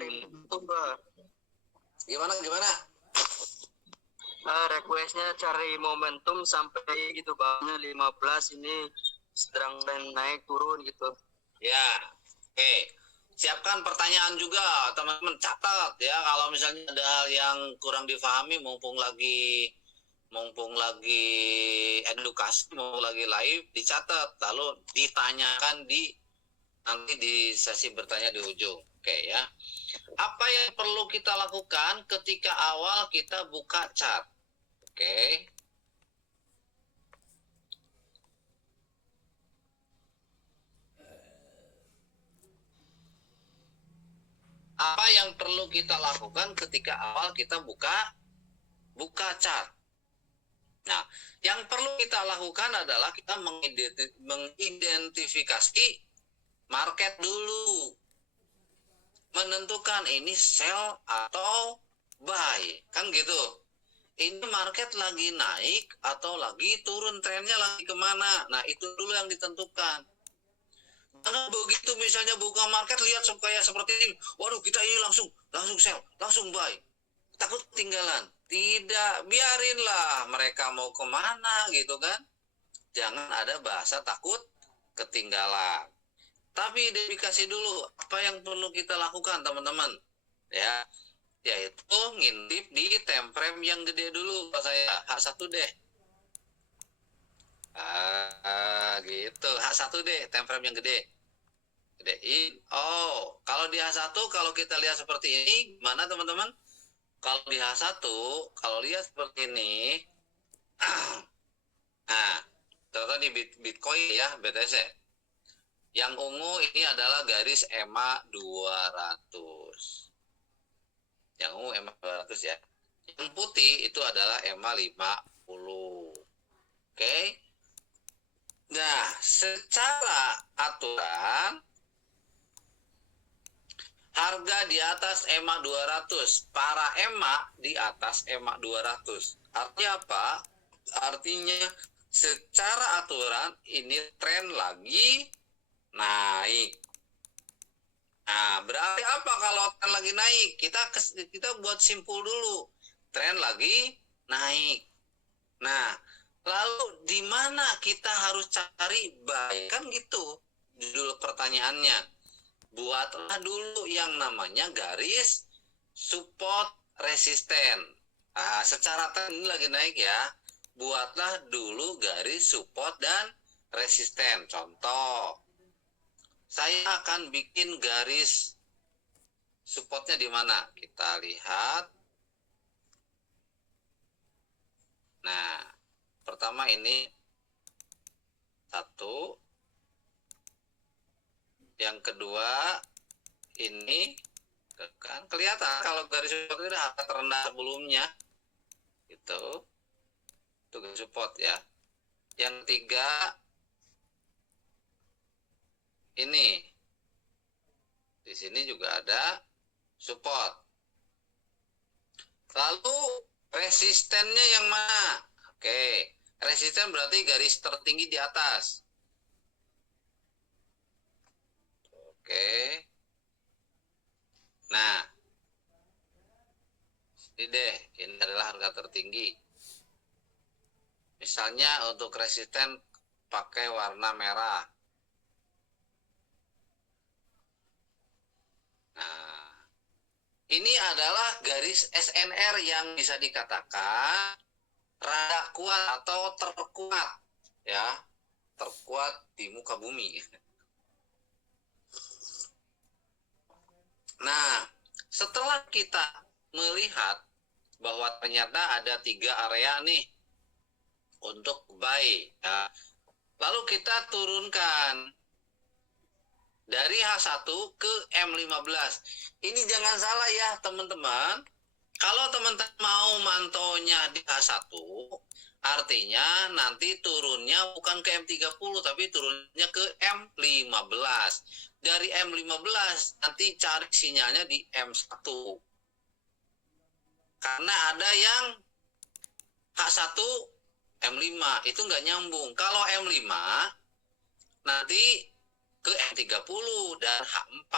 cari momentum, Bang. Gimana? Requestnya cari momentum sampai gitu Bang, 15 ini sedang naik turun gitu. Ya, oke. Siapkan pertanyaan juga, teman-teman, catat ya kalau misalnya ada hal yang kurang difahami mumpung lagi edukasi, mumpung lagi live, dicatat lalu ditanyakan nanti di sesi bertanya di ujung. Oke ya. Apa yang perlu kita lakukan ketika awal kita buka chart? Oke. Apa yang perlu kita lakukan ketika awal kita buka chart? Nah, yang perlu kita lakukan adalah kita mengidentifikasi market dulu. Menentukan ini sell atau buy, kan gitu. Ini market lagi naik atau lagi turun, trennya lagi kemana. Nah, itu dulu yang ditentukan. Karena begitu misalnya buka market lihat kayak seperti ini, waduh kita ini langsung sell, langsung buy, takut ketinggalan. Tidak, biarinlah mereka mau kemana gitu kan. Jangan ada bahasa takut ketinggalan. Tapi identifikasi dulu apa yang perlu kita lakukan teman-teman ya, yaitu ngintip di time frame yang gede dulu. Pak saya H1 deh. Gitu, H1 deh, time frame yang gedein. Kalau di H1 kalau kita lihat seperti ini, gimana teman-teman? Kalau di H1, kalau lihat seperti ini, nah, contoh di Bitcoin ya, BTC. Yang ungu ini adalah garis EMA 200. Yang ungu EMA 200 ya. Yang putih itu adalah EMA 50. Oke. Nah, secara aturan harga di atas EMA 200, para EMA di atas EMA 200. Artinya apa? Artinya secara aturan ini tren lagi naik. Nah, berarti apa kalau tren lagi naik? Kita buat simpul dulu. Tren lagi naik. Nah, lalu di mana kita harus cari buy? Kan gitu judul pertanyaannya. Buatlah dulu yang namanya garis support resisten. Nah, secara tren ini lagi naik ya. Buatlah dulu garis support dan resisten. Contoh, saya akan bikin garis supportnya di mana? Kita lihat. Nah, pertama ini 1. Yang kedua ini kan kelihatan kalau garis support itu harga terendah sebelumnya. Itu garis support ya. Yang 3 ini, di sini juga ada support. Lalu resistennya yang mana? Oke, resisten berarti garis tertinggi di atas. Oke. Nah, ini deh, ini adalah harga tertinggi. Misalnya untuk resisten pakai warna merah. Nah, ini adalah garis SNR yang bisa dikatakan rada kuat atau terkuat ya, terkuat di muka bumi. Nah, setelah kita melihat bahwa ternyata ada 3 area nih untuk buy ya, lalu kita turunkan dari H1 ke M15. Ini jangan salah ya teman-teman. Kalau teman-teman mau mantonya di H1, artinya nanti turunnya bukan ke M30 tapi turunnya ke M15. Dari M15 nanti cari sinyalnya di M1. Karena ada yang H1 M5 itu nggak nyambung. Kalau M5 nanti ke M30 dan H4.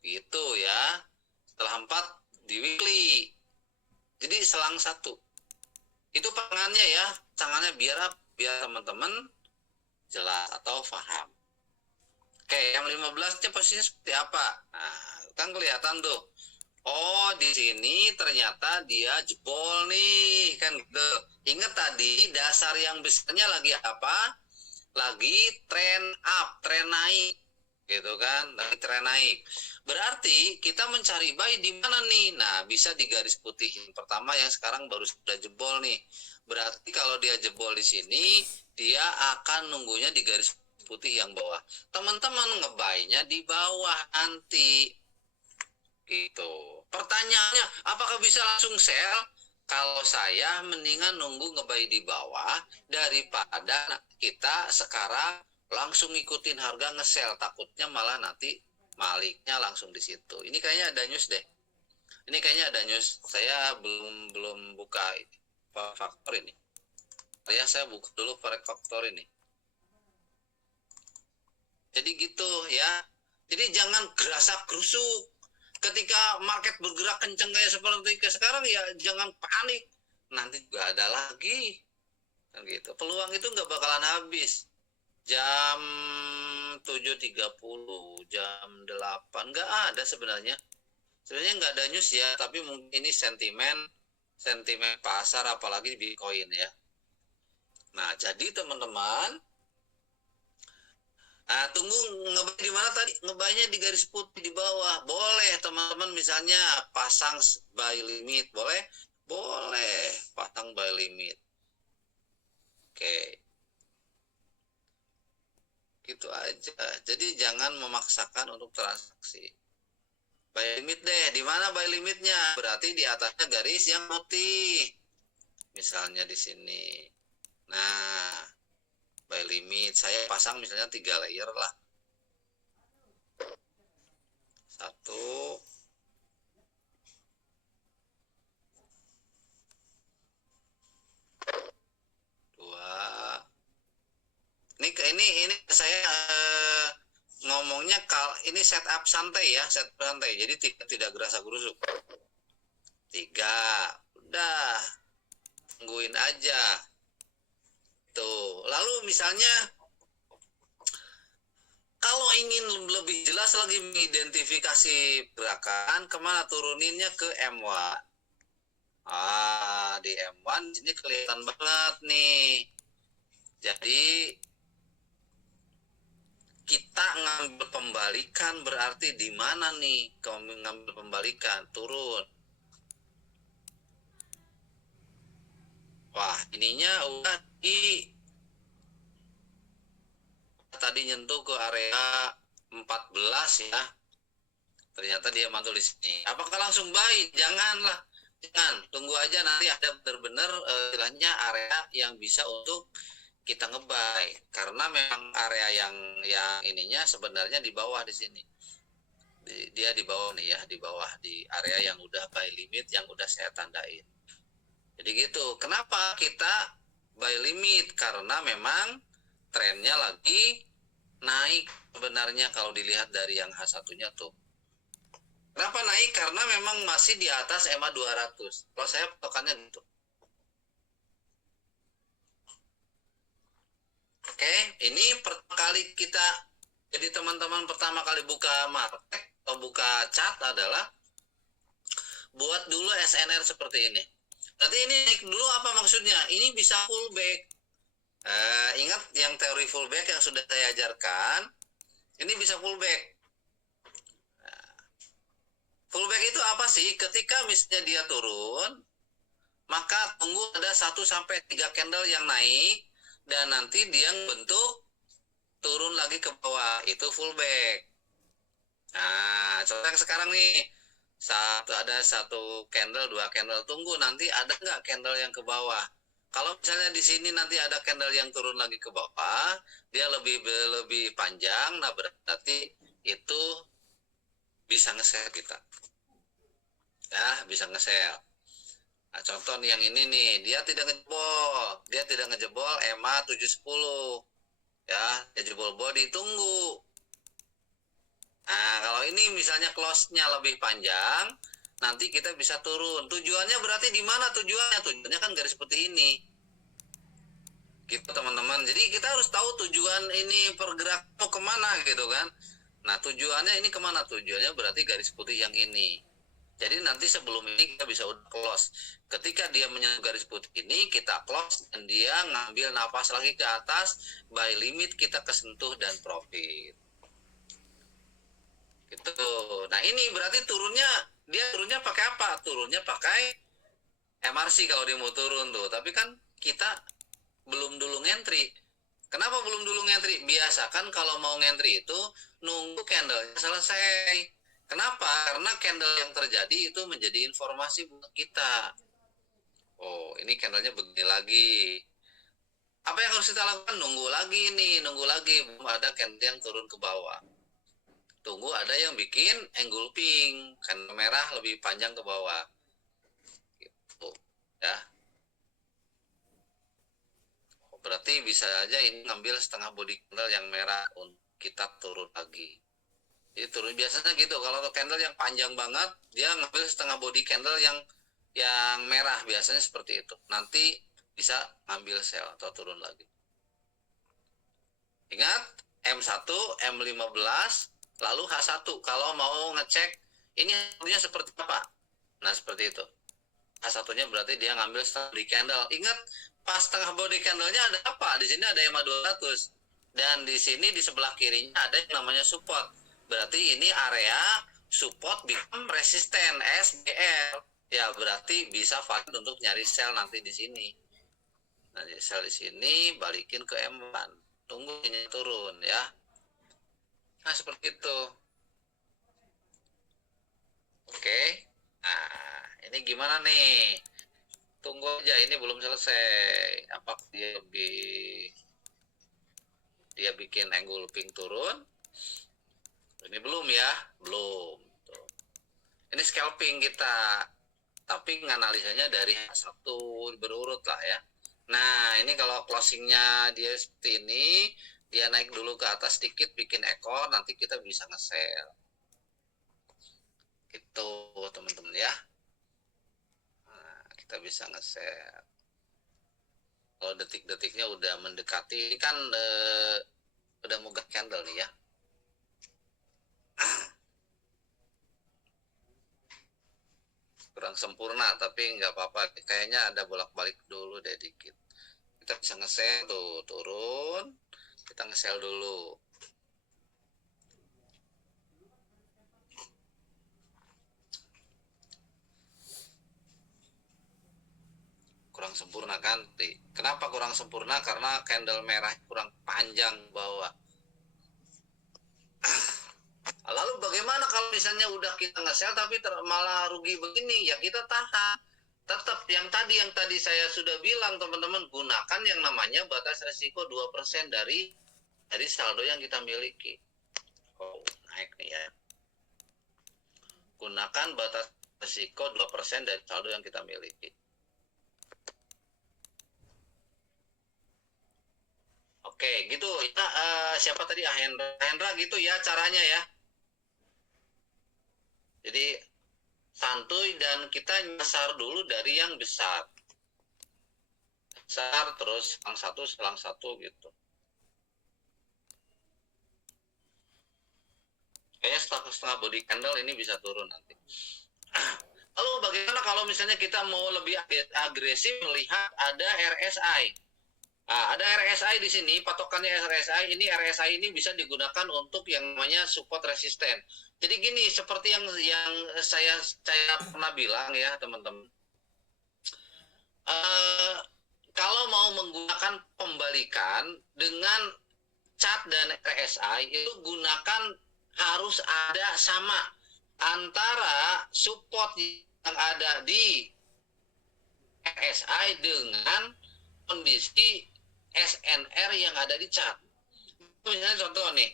Gitu ya. Setelah 4 di weekly. Jadi selang 1. Itu pasangannya ya. Pasangannya biar teman-teman jelas atau paham. Oke, yang 15-nya posisinya seperti apa? Nah, kan kelihatan tuh. Oh, di sini ternyata dia jebol nih, kan gitu. Ingat tadi dasar yang besarnya lagi apa? Lagi tren up, tren naik. Gitu kan, lagi tren naik. Berarti kita mencari buy di mana nih? Nah, bisa di garis putih yang pertama yang sekarang baru sudah jebol nih. Berarti kalau dia jebol di sini, dia akan nunggunya di garis putih yang bawah. Teman-teman ngebuy-nya di bawah nanti. Gitu. Pertanyaannya, apakah bisa langsung sell? Kalau saya mendingan nunggu ngebuy di bawah daripada kita sekarang langsung ngikutin harga nge-sell. Takutnya malah nanti maliknya langsung di situ. Ini kayaknya ada news deh. Ini kayaknya ada news. Saya belum buka faktor ini. Ya, saya buka dulu faktor ini. Jadi gitu ya. Jadi jangan gerasak gerusuk. Ketika market bergerak kenceng kayak seperti sekarang ya jangan panik. Nanti juga ada lagi. Kan gitu. Peluang itu nggak bakalan habis. Jam 7.30, jam 8 nggak ada sebenarnya. Sebenarnya nggak ada news ya, tapi mungkin ini sentimen pasar apalagi Bitcoin ya. Nah, jadi teman-teman, nah, tunggu ngebuy di mana tadi? Ngebuynya di garis putih di bawah. Boleh teman-teman misalnya pasang buy limit, boleh? Boleh pasang buy limit. Oke. Gitu aja. Jadi jangan memaksakan untuk transaksi. Buy limit deh. Di mana buy limitnya? Berarti di atasnya garis yang putih. Misalnya di sini. Nah, buy limit saya pasang misalnya 3 layer lah. 1, 2. Ini saya ngomongnya ini setup santai ya, setup santai. Jadi tidak gerasa gerusuk. 3, udah tungguin aja. Tuh, lalu misalnya kalau ingin lebih jelas lagi mengidentifikasi gerakan, kemana turuninnya ke M1. Di M1 ini kelihatan banget nih. Jadi kita ngambil pembalikan berarti di mana nih? Kalau ngambil pembalikan turun. Wah, ininya udah tadi nyentuh ke area 14 ya. Ternyata dia mantul di sini. Apakah langsung buy? Janganlah. Jangan, tunggu aja nanti ada benar-benar istilahnya area yang bisa untuk kita ngebuy. Karena memang area yang ininya sebenarnya di bawah di sini. Dia di bawah nih ya, di bawah di area yang udah buy limit yang udah saya tandain. Jadi gitu. Kenapa kita buy limit? Karena memang trennya lagi naik sebenarnya kalau dilihat dari yang H1-nya tuh. Kenapa naik? Karena memang masih di atas EMA 200. Kalau saya patokannya gitu. Oke, ini pertama kali kita, jadi teman-teman pertama kali buka market atau buka chart adalah buat dulu SNR seperti ini. Nanti ini naik dulu apa maksudnya? Ini bisa pullback. Ingat yang teori pullback yang sudah saya ajarkan, ini bisa pullback. Pullback itu apa sih? Ketika misalnya dia turun, maka tunggu ada 1-3 candle yang naik, dan nanti dia bentuk turun lagi ke bawah. Itu pullback. Nah, contoh yang sekarang nih, ada 1 candle, 2 candle. Tunggu, nanti ada nggak candle yang ke bawah? Kalau misalnya di sini nanti ada candle yang turun lagi ke bawah, dia lebih panjang, nah berarti itu bisa nge-sell kita. Ya, bisa nge-sell. Nah, contoh nih yang ini nih, dia tidak ngejebol EMA 710. Ya, dia jebol body, tunggu. Nah, kalau ini misalnya close-nya lebih panjang, nanti kita bisa turun. Tujuannya berarti di mana tujuannya? Tujuannya kan garis putih ini. Gitu teman-teman. Jadi kita harus tahu tujuan ini pergerak mau kemana gitu kan. Nah, tujuannya ini kemana? Tujuannya berarti garis putih yang ini. Jadi nanti sebelum ini kita bisa udah close. Ketika dia menyentuh garis putih ini, kita close dan dia ngambil nafas lagi ke atas, by limit kita kesentuh dan profit. Gitu. Nah ini berarti dia turunnya pakai apa? Turunnya pakai MRC kalau dia mau turun tuh. Tapi kan kita belum dulu ngentry. Kenapa belum dulu ngentry? Biasakan kalau mau ngentry itu nunggu candle-nya selesai. Kenapa? Karena candle yang terjadi itu menjadi informasi buat kita. Oh, ini candle-nya begini lagi. Apa yang harus kita lakukan? Nunggu lagi nih, nunggu lagi. Belum ada candle yang turun ke bawah. Tunggu ada yang bikin engulfing, candle merah lebih panjang ke bawah. Gitu, ya. Berarti bisa aja ini ngambil setengah body candle yang merah untuk kita turun lagi. Jadi turun biasanya gitu. Kalau candle yang panjang banget, dia ngambil setengah body candle yang merah biasanya seperti itu. Nanti bisa ngambil sell atau turun lagi. Ingat M1, M15, lalu H1. Kalau mau ngecek ini hasilnya seperti apa? Nah, seperti itu. H1-nya berarti dia ngambil setengah body candle. Ingat pas setengah body candle-nya ada apa? Di sini ada EMA 200. Dan di sini di sebelah kirinya ada yang namanya support. Berarti ini area support become resistant SBR. Ya, berarti bisa valid untuk nyari sell nanti di sini. Nah, sell di sini balikin ke M1. Tunggu ini turun ya. Nah, seperti itu. Oke. Nah, ini gimana nih? Tunggu aja, ini belum selesai. Apa dia bikin engulfing turun? Ini belum ya, belum. Tuh. Ini scalping kita, tapi nganalisanya dari satu berurut lah ya. Nah, ini kalau closingnya dia seperti ini, dia naik dulu ke atas sedikit, bikin ekor, nanti kita bisa nge-sell. Gitu teman-teman ya. Nah, kita bisa nge-sell. Kalau detik-detiknya udah mendekati, ini kan udah mogok candle nih ya. Kurang sempurna tapi nggak apa-apa, kayaknya ada bolak-balik dulu deh dikit. Kita bisa nge-sell tuh, turun, kita nge-sell dulu. Kurang sempurna kan? Kenapa kurang sempurna? Karena candle merah kurang panjang bawah. Lalu bagaimana kalau misalnya udah kita nge-sell tapi malah rugi begini? Ya kita tahan. Tetap yang tadi saya sudah bilang teman-teman, gunakan yang namanya batas resiko 2% dari saldo yang kita miliki. Oh, naik nih ya. Gunakan batas resiko 2% dari saldo yang kita miliki. Oke, gitu ya. Siapa tadi? Hendra gitu ya caranya ya. Jadi santuy dan kita nyasar dulu dari yang besar. Besar terus selang satu gitu. Kayaknya setengah body candle ini bisa turun nanti. Lalu bagaimana kalau misalnya kita mau lebih agresif melihat ada RSI? Nah, ada RSI di sini, patokannya RSI. Ini RSI ini bisa digunakan untuk yang namanya support resisten. Jadi gini, seperti yang saya pernah bilang ya teman-teman. Kalau mau menggunakan pembalikan dengan chart dan RSI itu gunakan harus ada sama antara support yang ada di RSI dengan kondisi SNR yang ada di chart. Misalnya contoh nih,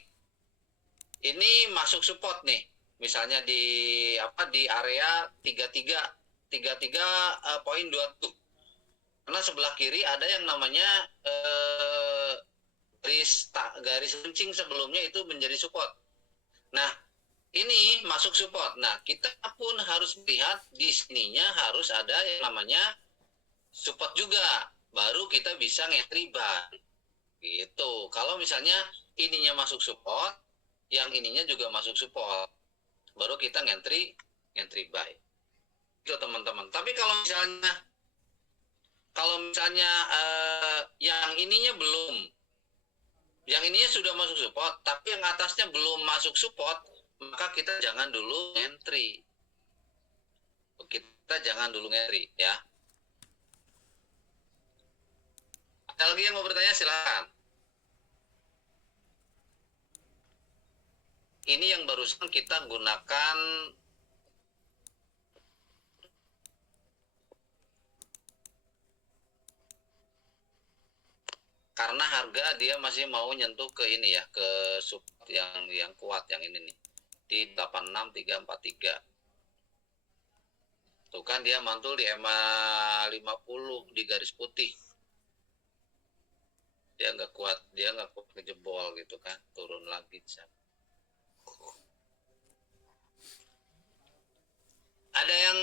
ini masuk support nih, misalnya di area 33.27. Karena sebelah kiri ada yang namanya garis kencing sebelumnya itu menjadi support. Nah, ini masuk support. Nah, kita pun harus melihat di sininya harus ada yang namanya support juga. Baru kita bisa ngentry buy. Gitu. Kalau misalnya ininya masuk support, yang ininya juga masuk support. Baru kita ngentry buy. Itu teman-teman. Tapi kalau misalnya yang ininya belum, yang ininya sudah masuk support, tapi yang atasnya belum masuk support, maka kita jangan dulu entry. Kita jangan dulu entry ya. Ada lagi yang mau bertanya, silakan. Ini yang barusan kita gunakan karena harga dia masih mau nyentuh ke ini ya, ke support yang kuat yang ini nih, di 86343. Tuh kan dia mantul di EMA 50 di garis putih. Dia nggak kuat ngejebol gitu kan, turun lagi. Ada yang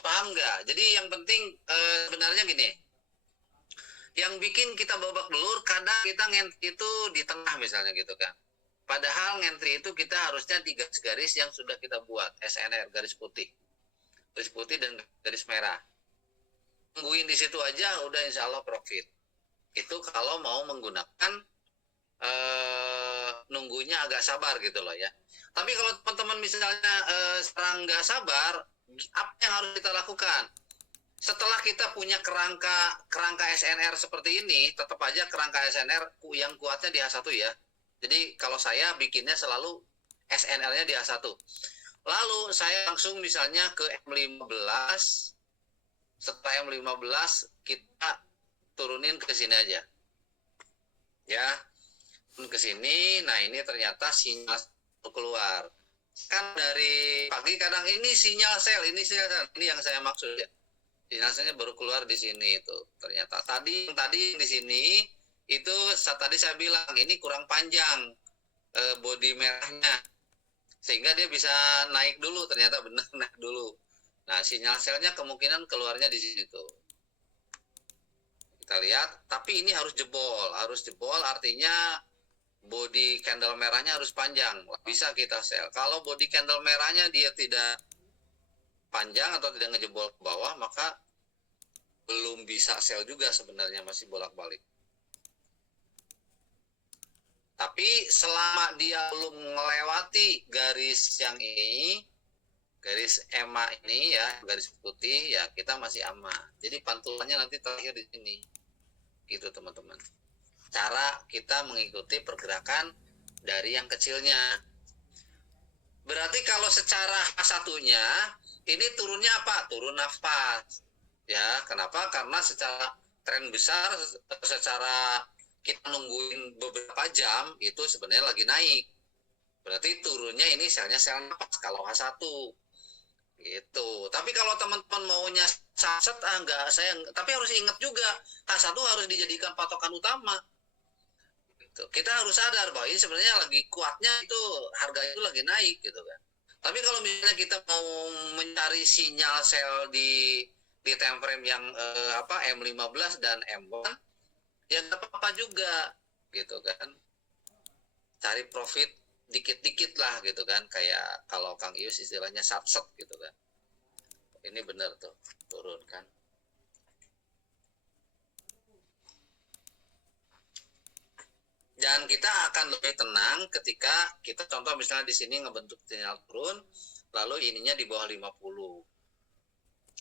paham nggak? Jadi yang penting sebenarnya gini, yang bikin kita babak belur kadang kita ngentry itu di tengah misalnya gitu kan. Padahal ngentry itu kita harusnya 3 garis yang sudah kita buat, SNR, garis putih dan garis merah. Tungguin di situ aja udah insya Allah profit. Itu kalau mau menggunakan nunggunya agak sabar gitu loh ya. Tapi kalau teman-teman misalnya sekarang nggak sabar, apa yang harus kita lakukan? Setelah kita punya kerangka SNR seperti ini, tetap aja kerangka SNR yang kuatnya di H1 ya. Jadi kalau saya bikinnya selalu SNR-nya di H1. Lalu saya langsung misalnya ke M15. Setelah M15 kita turunin ke sini aja. Ya. Ke sini, nah ini ternyata sinyal keluar. Kan dari pagi kadang ini sinyal sell, ini yang saya maksud ya. Sinyalnya baru keluar di sini itu. Ternyata tadi di sini itu tadi saya bilang ini kurang panjang bodi merahnya. Sehingga dia bisa naik dulu, ternyata benar naik dulu. Nah, sinyal selnya kemungkinan keluarnya di situ. Kita lihat, tapi ini harus jebol artinya body candle merahnya harus panjang, bisa kita sell. Kalau body candle merahnya dia tidak panjang atau tidak ngejebol ke bawah, maka belum bisa sell juga sebenarnya, masih bolak-balik. Tapi selama dia belum melewati garis yang ini, garis EMA ini ya, garis putih ya, kita masih aman. Jadi pantulannya nanti terakhir di sini. Gitu teman-teman. Cara kita mengikuti pergerakan dari yang kecilnya. Berarti kalau secara H1-nya ini turunnya apa? Turun nafas. Ya, kenapa? Karena secara tren besar, secara kita nungguin beberapa jam itu sebenarnya lagi naik. Berarti turunnya ini sel nafas kalau H1. Gitu. Tapi kalau teman-teman maunya saset enggak, tapi harus ingat juga H1 harus dijadikan patokan utama. Kita harus sadar bahwa ini sebenarnya lagi kuatnya itu harga itu lagi naik gitu kan. Tapi kalau misalnya kita mau mencari sinyal sell di time frame yang M15 dan M1 ya nggak apa-apa juga gitu kan. Cari profit dikit-dikit lah gitu kan, kayak kalau Kang Ius istilahnya satset gitu kan. Ini benar tuh turun kan. Dan kita akan lebih tenang ketika kita contoh misalnya di sini ngebentuk sinyal turun, lalu ininya di bawah 50.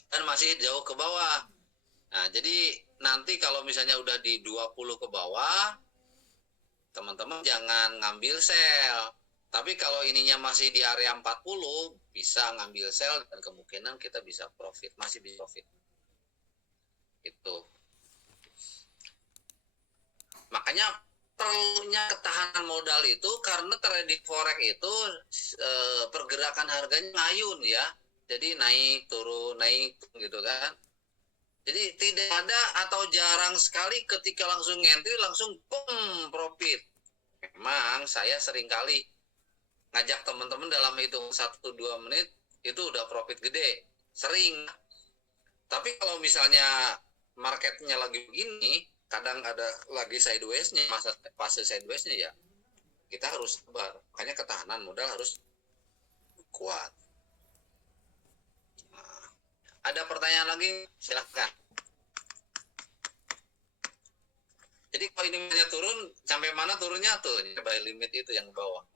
Dan masih jauh ke bawah. Nah, jadi nanti kalau misalnya udah di 20 ke bawah, teman-teman jangan ngambil sell. Tapi kalau ininya masih di area 40, bisa ngambil sell dan kemungkinan kita bisa profit, masih bisa profit. Itu. Makanya perlunya ketahanan modal itu karena trading forex itu pergerakan harganya ngayun ya, jadi naik turun gitu kan. Jadi tidak ada atau jarang sekali ketika langsung entry langsung boom profit. Memang saya seringkali ngajak teman-teman dalam hitung 1-2 menit itu udah profit gede, sering. Tapi kalau misalnya marketnya lagi begini, kadang ada lagi sideways-nya, fase sideways-nya ya, kita harus sabar. Makanya ketahanan modal harus kuat. Nah, ada pertanyaan lagi? Silahkan. Jadi kalau ini misalnya turun, sampai mana turunnya tuh? Buy limit itu yang bawah.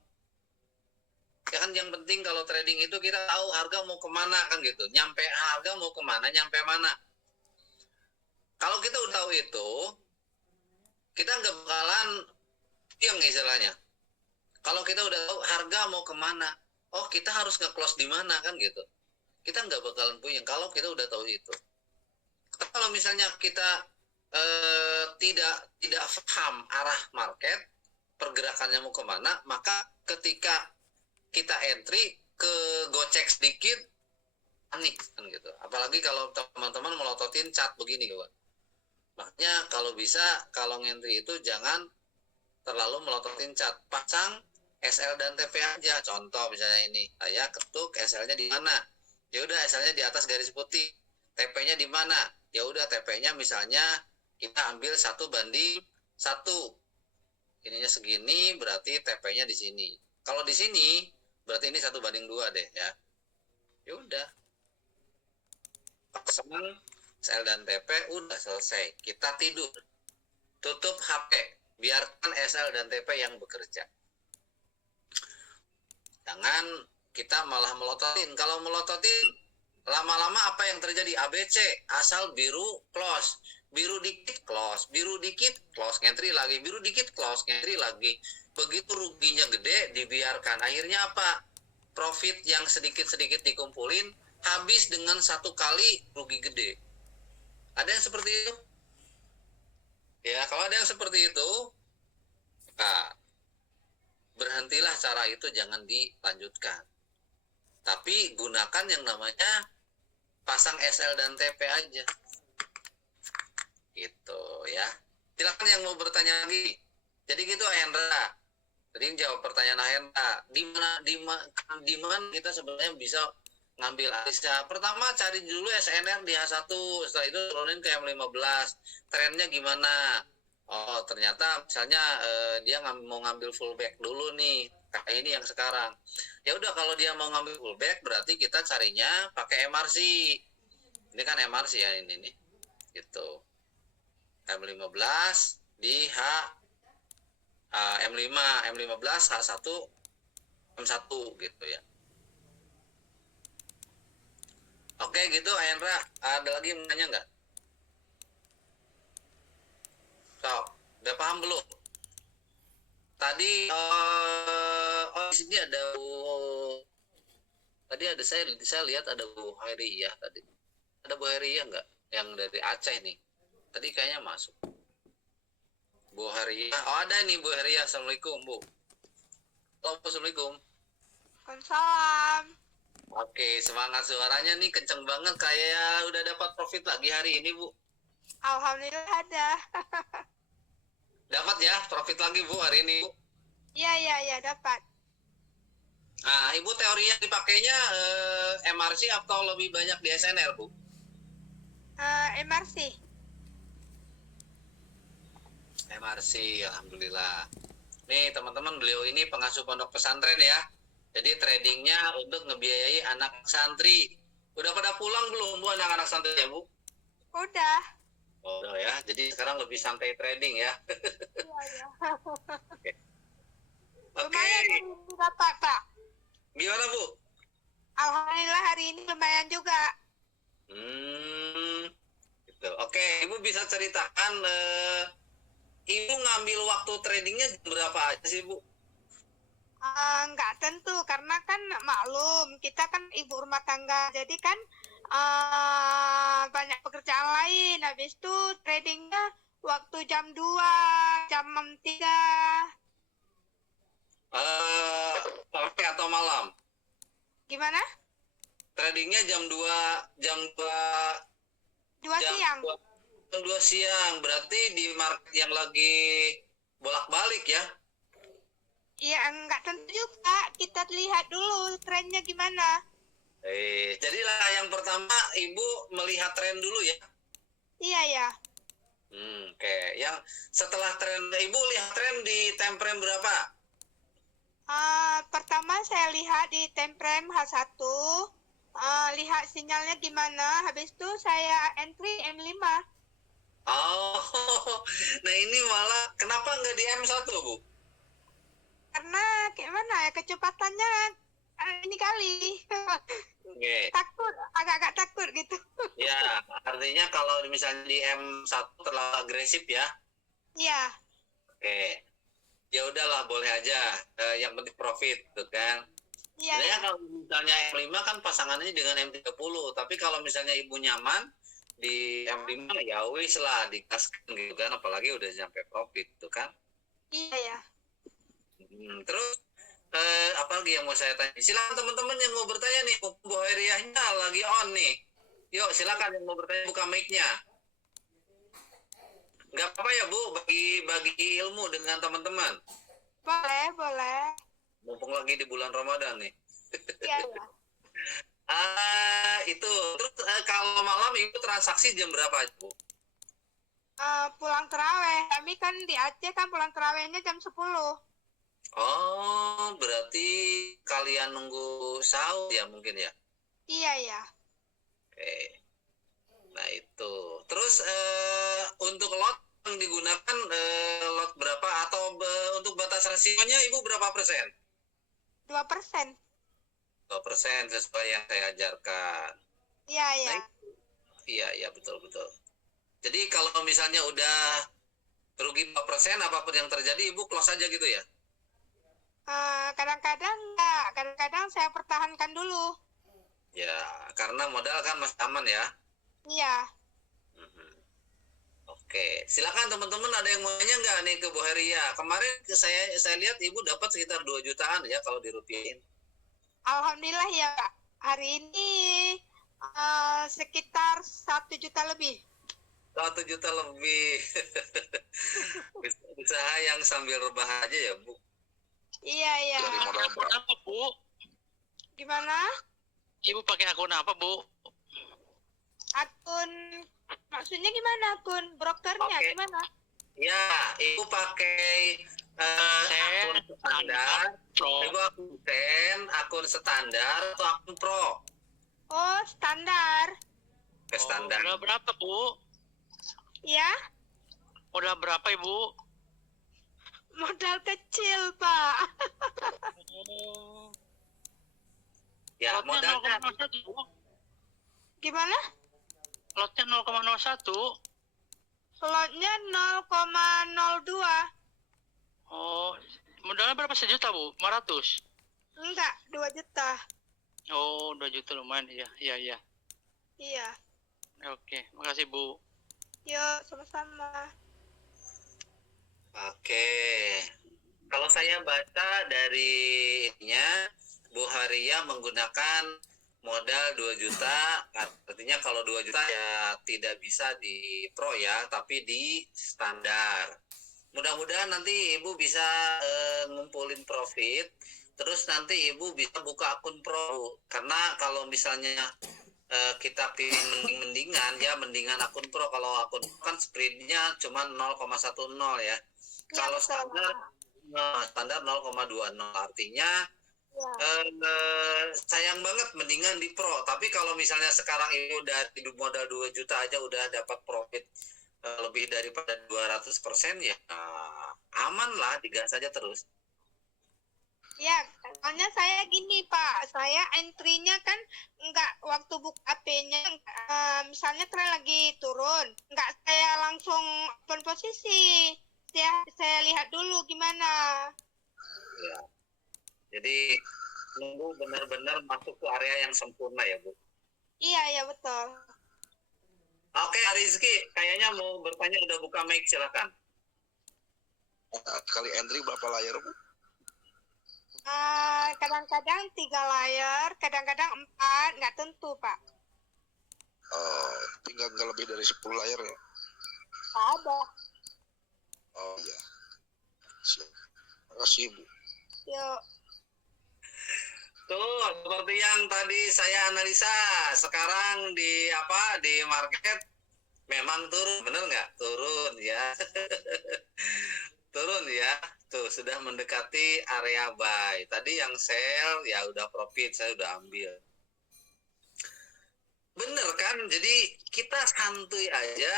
Ya kan yang penting kalau trading itu kita tahu harga mau kemana kan gitu. Nyampe harga mau kemana, nyampe mana. Kalau kita udah tahu itu, kita nggak bakalan yang istilahnya. Kalau kita udah tahu harga mau kemana, oh kita harus nge-close di mana kan gitu. Kita nggak bakalan puyeng kalau kita udah tahu itu. Kalau misalnya kita tidak paham arah market, pergerakannya mau kemana, maka ketika kita entry ke gocek sedikit, panik kan gitu. Apalagi kalau teman-teman melototin chart begini kawan. Makanya kalau bisa kalau ngentry itu jangan terlalu melototin chart, pasang SL dan TP aja. Contoh misalnya ini, saya ketuk SL-nya di mana? Ya udah SL-nya di atas garis putih. TP-nya di mana? Ya udah TP-nya misalnya kita ambil 1:1. Ininya segini berarti TP-nya di sini. Kalau di sini berarti ini 1:2 deh ya. Ya udah. Pasang SL dan TP udah selesai. Kita tidur. Tutup HP. Biarkan SL dan TP yang bekerja. Jangan kita malah melototin. Kalau melototin, lama-lama apa yang terjadi? ABC, asal biru, close. Biru dikit, close. Biru dikit, close. Ngentri lagi. Biru dikit, close. Ngentri lagi. Begitu ruginya gede, dibiarkan. Akhirnya apa? Profit yang sedikit-sedikit dikumpulin, habis dengan satu kali rugi gede. Ada yang seperti itu? Ya, kalau ada yang seperti itu, nah, berhentilah cara itu, jangan dilanjutkan. Tapi gunakan yang namanya pasang SL dan TP aja. Gitu ya. Silakan yang mau bertanya lagi. Jadi gitu Hendra. Tadi jawab pertanyaan Hendra. Di mana kita sebenarnya bisa ngambil analisa? Pertama cari dulu SNR di H1, setelah itu turunin ke M15. Trennya gimana? Oh, ternyata misalnya dia mau ngambil fullback dulu nih. Kayak ini yang sekarang. Ya udah kalau dia mau ngambil fullback berarti kita carinya pakai MRC. Ini kan MRC ya ini nih. Gitu. M15 di M5, M15 H1 M1 gitu ya. Oke gitu Hendra, ada lagi yang nanya nggak? So, udah paham belum? Tadi di sini ada tadi ada saya lihat ada Bu Hairiyah tadi. Ada Bu Hairiyah nggak? Yang dari Aceh nih. Tadi kayaknya masuk. Bu Hairiyah. Oh ada nih Bu Hairiyah. Assalamualaikum Bu. Halo, Assalamualaikum. Waalaikumsalam. Oke, semangat suaranya nih kenceng banget, kayak udah dapat profit lagi hari ini Bu. Alhamdulillah ada. Dapat ya profit lagi Bu hari ini Bu. Iya dapat. Nah, Ibu teori yang dipakainya MRC atau lebih banyak di SNR Bu? MRC. MRC, alhamdulillah. Nih teman-teman, beliau ini pengasuh pondok pesantren ya. Jadi tradingnya untuk ngebiayai anak santri. Udah pada pulang belum Bu anak-anak santri ya Bu? Udah. Oh, udah ya. Jadi sekarang lebih santai trading ya. Iya. Oke. Lumayan dapat Pak. Gimana Bu? Alhamdulillah hari ini lumayan juga. Gitu. Oke, Ibu bisa ceritakan Ibu ngambil waktu tradingnya berapa aja sih Bu? Nggak tentu karena kan maklum kita kan ibu rumah tangga, jadi kan banyak pekerjaan lain. Habis itu tradingnya waktu jam 2, jam 3. Sore atau malam? Gimana? Tradingnya jam 2 siang. Jam 2 siang. Berarti di market yang lagi bolak-balik ya? Ya nggak tentu juga. Kita lihat dulu trennya gimana. Jadilah yang pertama Ibu melihat tren dulu ya. Iya ya. Oke. Yang setelah tren, Ibu lihat tren di time frame berapa? Pertama saya lihat di temprem H1. Lihat sinyalnya gimana. Habis itu saya entry M5. Oh, nah ini malah kenapa nggak di M1, Bu? Karena kayak mana ya kecepatannya ini kali. Oke. Takut, agak-agak takut gitu. Ya, artinya kalau misalnya di M1 terlalu agresif ya. Iya. Oke. Ya udahlah, boleh aja. Yang penting profit, gitu kan. Iya. Sebenarnya kalau misalnya M5 kan pasangannya dengan M30, tapi kalau misalnya Ibu nyaman di M5 ya wis lah dikaskan gitu kan, apalagi udah sampai profit tuh kan. Iya ya. Terus apa lagi yang mau saya tanya? Silakan teman-teman yang mau bertanya nih, Bu Hairiyahnya lagi on nih. Yuk silakan yang mau bertanya buka mic-nya. Nggak apa-apa ya Bu, bagi ilmu dengan teman-teman. Boleh, boleh. Mumpung lagi di bulan Ramadan nih. Iya ya. Itu. Terus kalau malam Ibu transaksi jam berapa, Bu? Pulang terawih. Kami kan di Aceh kan pulang terawihnya jam 10. Oh, berarti kalian nunggu sahur ya mungkin ya? Iya ya. Oke. Nah itu. Terus untuk lot yang digunakan lot berapa atau untuk batas rasionya Ibu berapa persen? 2%. 2% sesuai yang saya ajarkan. Iya ya. Nah, iya betul. Jadi kalau misalnya udah rugi 2%, apapun yang terjadi Ibu close aja gitu ya? Kadang-kadang enggak. Kadang-kadang saya pertahankan dulu. Ya, karena modal kan masih aman ya. Iya. Oke, silakan teman-teman, ada yang mau nanya nggak nih ke Bu Heria? Kemarin saya lihat Ibu dapat sekitar 2 jutaan ya kalau dirupiahin. Alhamdulillah ya Kak. Hari ini sekitar 1 juta lebih. 1 juta lebih. Usaha yang sambil rebahan aja ya, Bu. Iya ya. Dari modal Akun apa, Bu? Gimana? Ibu pakai akun apa, Bu? Akun maksudnya gimana akun brokernya Oke. gimana? Ya, Ibu pakai akun standar, Pro. Ibu akun Ten, akun standar atau akun Pro? Oh, standar. Ke standar. Modal berapa, Bu? Ya, Modal berapa, Ibu? modal kecil, Pak. Oh. Ya, Lotnya modalnya 0,01, Bu. Gimana? Lotnya 0,01. Slotnya 0,02. Oh, modalnya berapa sejuta, Bu? 500. Enggak, 2 juta. Oh, 2 juta lumayan ya. Iya. Iya. Oke, makasih, Bu. Yuk, sama-sama. Oke. Kalau saya baca dari ininya, Bu Haria menggunakan modal 2 juta, artinya kalau 2 juta ya tidak bisa di pro ya, tapi di standar. Mudah-mudahan nanti Ibu bisa ngumpulin profit, terus nanti Ibu bisa buka akun pro. Karena kalau misalnya kita pilih mendingan akun pro. Kalau akun pro kan sprintnya cuma 0,10 ya. Kalau standar 0,20, artinya sayang banget mendingan di pro. Tapi kalau misalnya sekarang Ibu dari modal 2 juta aja udah dapat profit lebih daripada 200% ya aman lah, digas saja terus. Ya, soalnya saya gini Pak, saya entry-nya kan enggak waktu buka AP-nya, misalnya tren lagi turun, enggak saya langsung open posisi, saya lihat dulu gimana. Ya. Jadi nunggu benar-benar masuk ke area yang sempurna ya Bu. Iya, ya betul. Oke, Rizky, kayaknya mau bertanya, udah buka mic, silakan. Kali entry berapa layar, Bu? Kadang-kadang 3 layar, kadang-kadang 4, nggak tentu Pak. Tinggal nggak lebih dari 10 layar ya? Nggak ada. Oh iya. Siap. Terima kasih, Bu. Yuk. Tuh, seperti yang tadi saya analisa, sekarang di market memang turun, bener nggak? Turun ya. Turun ya. Tuh, sudah mendekati area buy. Tadi yang sell ya udah profit, saya udah ambil. Bener kan? Jadi kita santuy aja,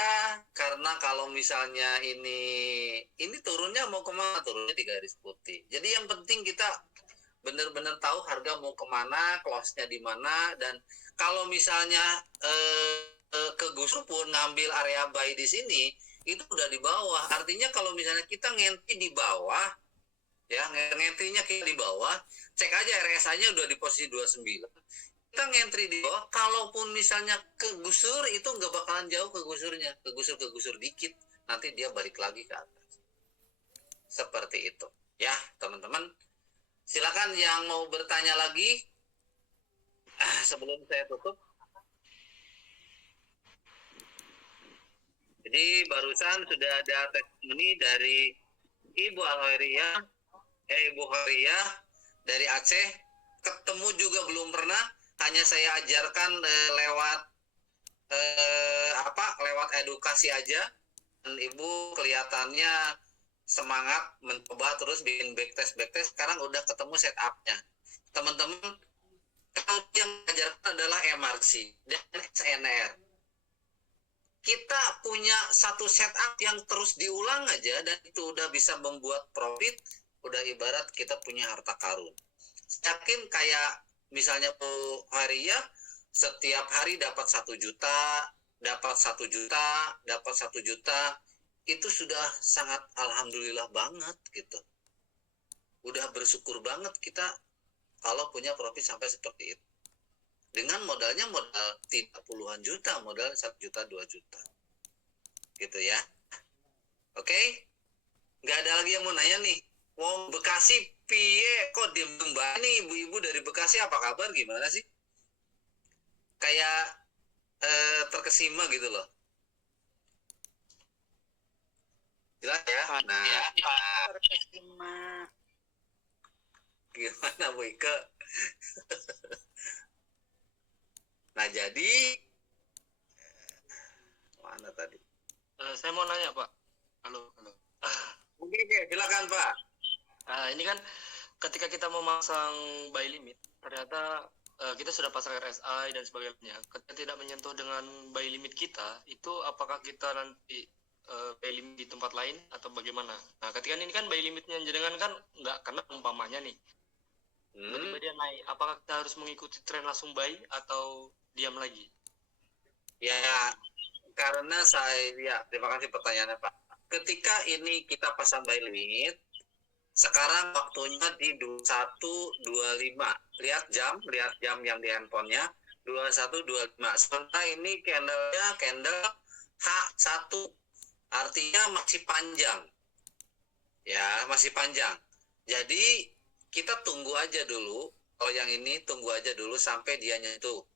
karena kalau misalnya ini turunnya mau kemana? Turunnya di garis putih. Jadi yang penting kita benar-benar tahu harga mau kemana, close-nya di mana, dan kalau misalnya kegusur pun ngambil area buy di sini, itu udah di bawah. Artinya kalau misalnya kita ngentri di bawah, ya ngentrinya kita di bawah, cek aja RSI-nya udah di posisi 29. Kita ngentri di bawah, kalaupun misalnya kegusur, itu nggak bakalan jauh kegusurnya, kegusur dikit, nanti dia balik lagi ke atas. Seperti itu, ya teman-teman. Silakan yang mau bertanya lagi sebelum saya tutup. Jadi barusan sudah ada testimoni dari Ibu Alhoiriyah, Ibu Hoiriyah dari Aceh. Ketemu juga belum pernah, hanya saya ajarkan lewat edukasi aja. Dan Ibu kelihatannya semangat mencoba terus bikin backtest. Sekarang udah ketemu setupnya. Teman-teman, kalau yang ajarkan adalah MRC dan SNR. Kita punya satu setup yang terus diulang aja, dan itu udah bisa membuat profit, udah ibarat kita punya harta karun. Yakin kayak misalnya Bu Haria, setiap hari dapat 1 juta, dapat 1 juta, dapat 1 juta, itu sudah sangat alhamdulillah banget gitu. Udah bersyukur banget kita kalau punya profit sampai seperti itu. Dengan modalnya modal tidak puluhan juta, modal 1 juta, 2 juta. Gitu ya. Oke? Nggak ada lagi yang mau nanya nih. Wong Bekasi piye kok diem mbak nih, ibu-ibu dari Bekasi apa kabar, gimana sih? Kayak terkesima gitu loh. Jelas ya? Nah, gimana Bu Ike? Nah, jadi mana tadi? Saya mau nanya Pak. Halo. Oke, silakan Pak. Ini kan ketika kita mau masang buy limit, ternyata kita sudah pasang RSI dan sebagainya. Ketika tidak menyentuh dengan buy limit kita, itu apakah kita nanti buy limit di tempat lain atau bagaimana? Nah, ketika ini kan buy limitnya jenengan kan nggak kena umpamanya nih. Tiba-tiba dia naik, apakah kita harus mengikuti tren langsung buy atau diam lagi? Ya, karena terima kasih pertanyaannya Pak. Ketika ini kita pasang buy limit, sekarang waktunya di 21.25. Lihat jam yang di handphonenya, 21.25. Sementara ini candle H1, artinya masih panjang. Ya, masih panjang. Jadi kita tunggu aja dulu. Kalau yang ini tunggu aja dulu sampai dia nyentuh.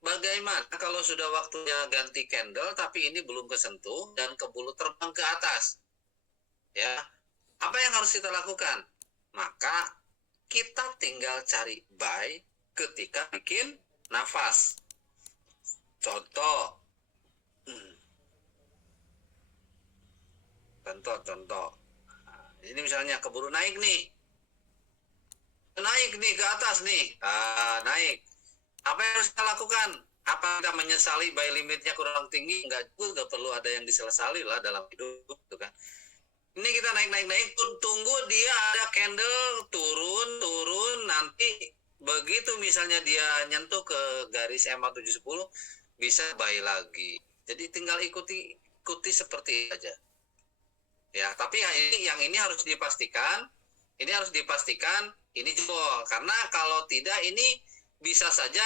Bagaimana kalau sudah waktunya ganti candle tapi ini belum kesentuh dan keburu terbang ke atas? Ya, apa yang harus kita lakukan? Maka kita tinggal cari buy ketika bikin nafas. Contoh. Nah, ini misalnya keburu naik nih. Naik nih ke atas nih. Naik. Apa yang harus kita lakukan? Apa kita menyesali buy limitnya kurang tinggi? Enggak perlu ada yang disesali lah dalam hidup, gitu kan. Ini kita naik, tunggu dia ada candle turun, nanti begitu misalnya dia nyentuh ke garis EMA 710, bisa buy lagi. Jadi tinggal ikuti seperti itu aja. Ya, tapi yang ini harus dipastikan, ini jebol. Karena kalau tidak ini bisa saja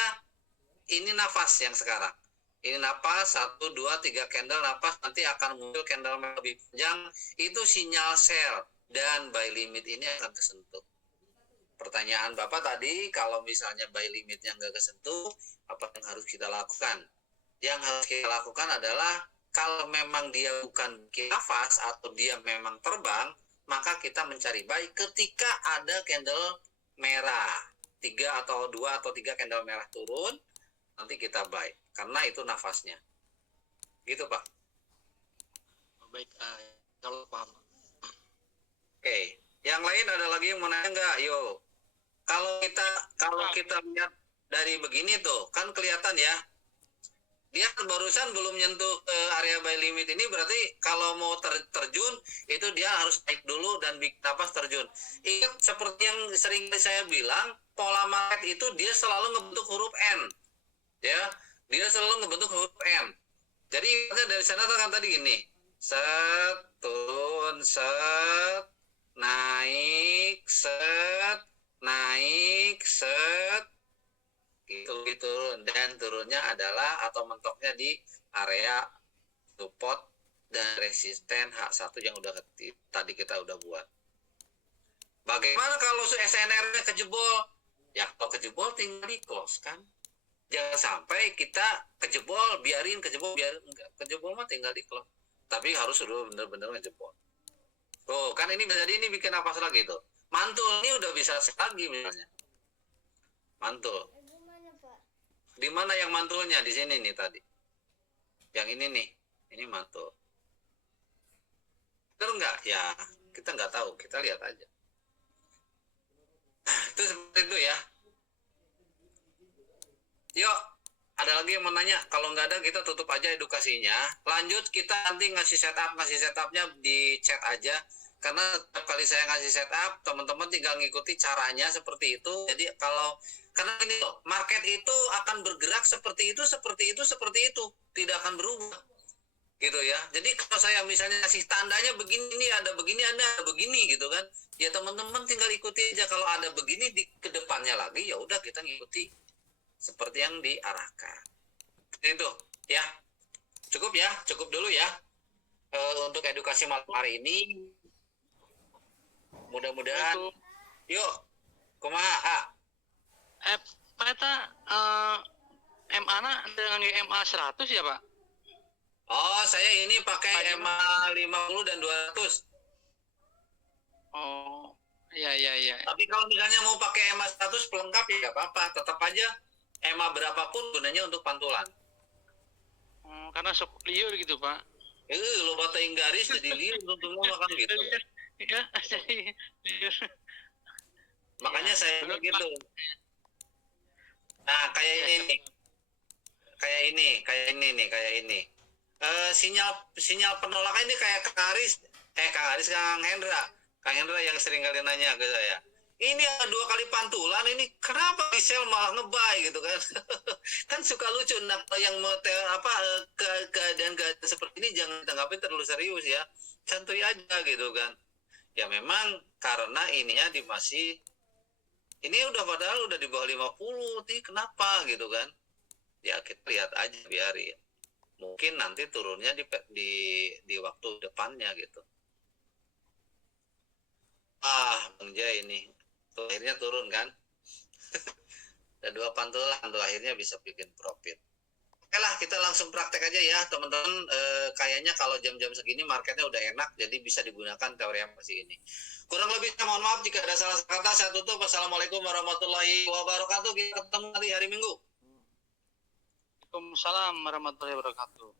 ini nafas yang sekarang. Ini nafas 1, 2, 3 candle nafas, nanti akan muncul candle lebih panjang, itu sinyal sell dan buy limit ini akan kesentuh. Pertanyaan Bapak tadi, kalau misalnya buy limitnya nggak kesentuh, apa yang harus kita lakukan? Yang harus kita lakukan adalah kalau memang dia bukan nafas atau dia memang terbang, maka kita mencari buy ketika ada candle merah. 3 atau 2 atau 3 candle merah turun, nanti kita buy. Karena itu nafasnya. Gitu, Pak. Baik, kalau paham. Oke. Yang lain ada lagi yang mau nanya nggak? Yo. Kalau kita lihat dari begini tuh, kan kelihatan ya. Dia barusan belum nyentuh ke area buy limit ini, berarti kalau mau terjun itu dia harus naik dulu dan bikin napas terjun. Ingat seperti yang sering saya bilang, pola market itu dia selalu ngebentuk huruf N. Ya, dia selalu ngebentuk huruf N. Jadi dari sana tuh kan tadi gini, set, turun, set, naik, set, gitu dan turunnya adalah atau mentoknya di area support dan resisten H1 yang tadi kita udah buat. Bagaimana kalau SNR-nya kejebol? Ya kalau kejebol tinggal di close kan. Jangan sampai kita kejebol, biarin enggak. Kejebol mah tinggal di close. Tapi harus sudah benar-benar ngejebol. Tuh, kan ini jadi ini bikin apa lagi tuh. Mantul ini udah bisa set lagi misalnya. Mantul. Di mana yang mantulnya? Di sini nih tadi. Yang ini nih. Ini mantul. Betul nggak? Ya, kita nggak tahu. Kita lihat aja. Itu seperti itu ya. Yuk, ada lagi yang mau nanya? Kalau nggak ada, kita tutup aja edukasinya. Lanjut, kita nanti ngasih setupnya di chat aja. Karena setiap kali saya ngasih setup, teman-teman tinggal ngikuti caranya seperti itu. Jadi karena ini loh, market itu akan bergerak seperti itu, tidak akan berubah, gitu ya. Jadi kalau saya misalnya kasih tandanya begini, ini ada begini, gitu kan? Ya teman-teman tinggal ikuti aja. Kalau ada begini di kedepannya lagi, ya udah kita ngikuti seperti yang diarahkan. Itu, ya. Cukup dulu ya untuk edukasi malam hari ini. Mudah-mudahan, yuk, kumaha. Pak eta MA na dengan MA 100 ya, Pak? Oh, saya ini pakai MA 50 dan 200. Oh, iya. Tapi kalau misalnya mau pakai MA 100 pelengkap ya nggak apa-apa. Tetap aja MA berapapun gunanya untuk pantulan. Karena sok liur gitu, Pak. Lo batain garis jadi liur untuk semua makan gitu. Iya, liur. Makanya Ya, saya bener, begitu. Pak. Nah, kayak ini. Sinyal penolakan ini kayak Kang Hendra yang sering kali nanya ke saya. Ini ada 2 kali pantulan ini, kenapa di sell malah nge-buy gitu kan? Kan suka lucu. Nah, yang keadaan seperti ini jangan ditanggapi terlalu serius ya. Santuy aja gitu kan. Ya memang karena ininya ini padahal udah di bawah 50 nih, kenapa gitu kan? Ya kita lihat aja, biarin. Mungkin nanti turunnya di waktu depannya gitu. Bang Jai ini tuh akhirnya turun kan? Ada 2 pantulan tuh akhirnya bisa bikin profit. Oke lah, kita langsung praktek aja ya teman-teman. Kayaknya kalau jam-jam segini marketnya udah enak, jadi bisa digunakan teori yang masih ini. Kurang lebih mohon maaf jika ada salah kata. Saya tutup. Wassalamualaikum warahmatullahi wabarakatuh. Kita ketemu nanti hari Minggu. Waalaikumsalam warahmatullahi wabarakatuh.